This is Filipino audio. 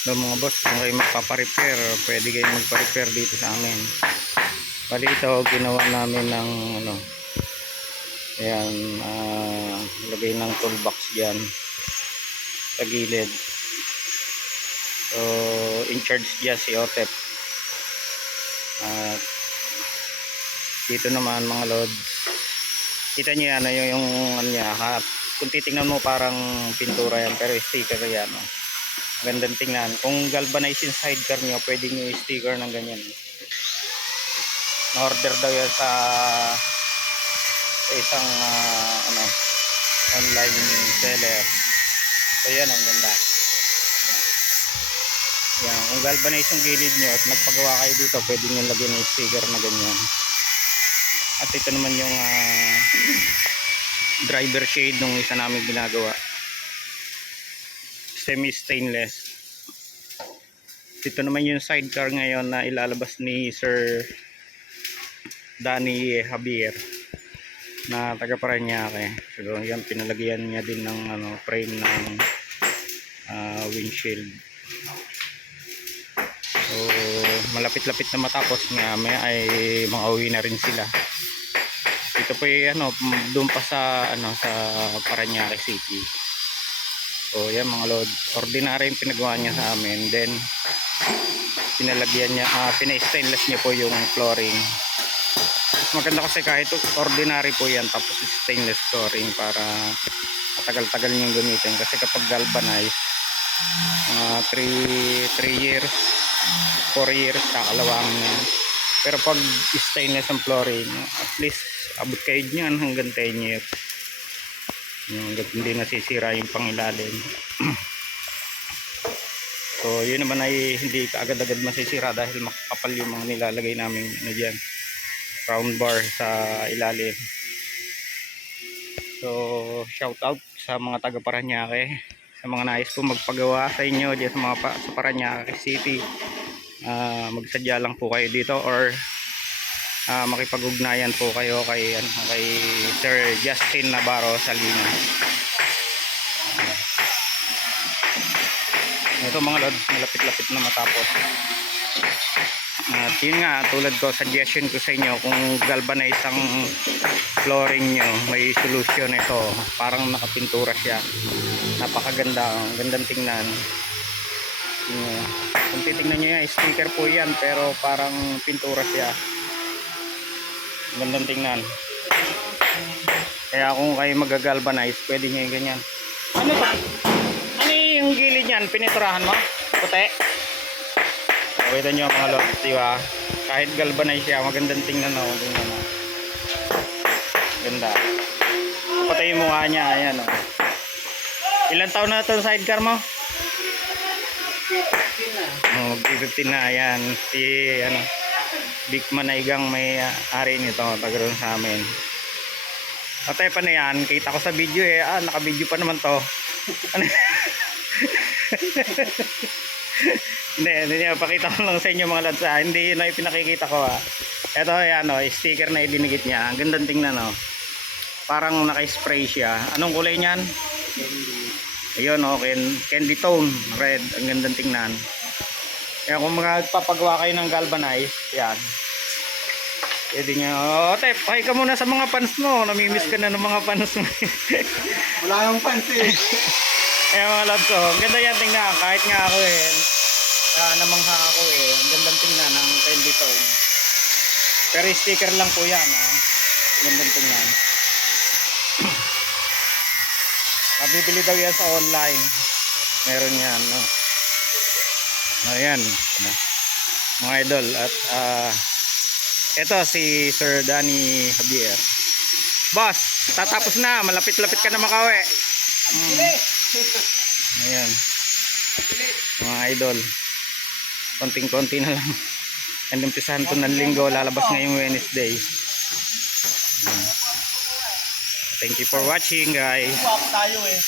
So mga boss, kung kayo magpaparepair, pwede kayong magpa-repair dito sa amin. Bali ito, ginawa namin ng ano, ayan, lagay ng toolbox dyan sa gilid. So in charge dyan si Otep. At dito naman mga lods, kita nyo yan, yung ano niya, kung titingnan mo parang pintura yan, pero sticker yan. Gandang tingnan. Kung galvanized yung sidecar nyo, pwede nyo i-sticker ng ganyan. Na-order daw yan sa isang ano, online seller. So yan, ang ganda. Yan. Kung galvanized yung gilid nyo at nagpagawa kayo dito, pwede nyo lagyan ng sticker na ganyan. At ito naman yung driver shade nung isa namin ginagawa, semi stainless. Ito naman yung sidecar ngayon na ilalabas ni Sir Danny Javier na taga Parañaque. So yan, pinalagyan niya din ng ano, frame ng windshield. So malapit-lapit na matapos nga, may ay makauwi na rin sila. Ito po yung ano, doon pa sa ano, sa Parañaque City. So yan mga load, ordinary yung pinagawa niya sa amin. Then pinalagyan niya, pina-stainless niya po yung flooring. Mas maganda kasi kahit ordinary po yan, tapos stainless flooring para matagal-tagal niyong gamitin. Kasi kapag galvanized, 3 years 4 years kakalawang na. Pero pag stainless ang flooring, at least abot kayo niyan hanggang 10 years. Hanggang hindi nasisira yung pangilalim. So yun naman ay hindi kaagad-agad masisira dahil makapal yung mga nilalagay namin ano dyan, round bar sa ilalim. So shout out sa mga taga Parañaque, sa mga nais po magpagawa sa inyo dyan sa Parañaque City. Magsadya lang po kayo dito or makipag-ugnayan po kayo kay Sir Justin Navarro Salinas. Ito mga lods, malapit-lapit na matapos. At yun nga, tulad ko, suggestion ko sa inyo, kung galvanized ang flooring nyo, may solution ito. Parang nakapintura siya, napakaganda, gandang tingnan. Kung titingnan nyo yan, sticker po yan, pero parang pintura siya, gandang tingnan. Kaya kung kayo magagalvanize, pwede nyo yung ganyan. Ano ba? Ano yung gilid yan? Piniturahan mo? Puti? Pwede nyo mga lods, diba? Kahit galvanize siya, magandang tingnan o. Ganda. Patayin mo nga niya, ayan o. Ilang taon na ito sidecar mo? 15 na, ayan. Si ano, Big Manaygang may ari nito, tagaroon sa amin. Patay pa na yan, kita ko sa video eh. Naka-video pa naman to. Hindi, pakita ko lang sa inyo mga lads. Hindi yun ay pinakikita ko. Ito yan, sticker na idinigit niya. Ang gandang tingnan, parang naka-spray siya. Anong kulay niyan? Ayun, candy tone red. Ang gandang tingnan. Kaya kung magpapagawa kayo ng galvanize, yan, pwede nyo. Tep, hi ka muna sa mga fans mo. Namimiss ka na ng mga fans mo. Wala yung fans eh. Ayan mga lods, ganda yan tingnan. Kahit nga ako namangha ako ang gandang tingnan ng candy tone. Pero sticker lang po yan, gandang tingnan. Bibili daw yan sa online, meron yan, ayan mga idol. At ito si Sir Danny Javier. Boss, tatapos na, malapit-lapit ka na makauwi. Ayan mga idol, konting-konti na lang. And umpisahan to ng linggo, lalabas ngayong Wednesday. Thank you for watching guys. Tayo eh.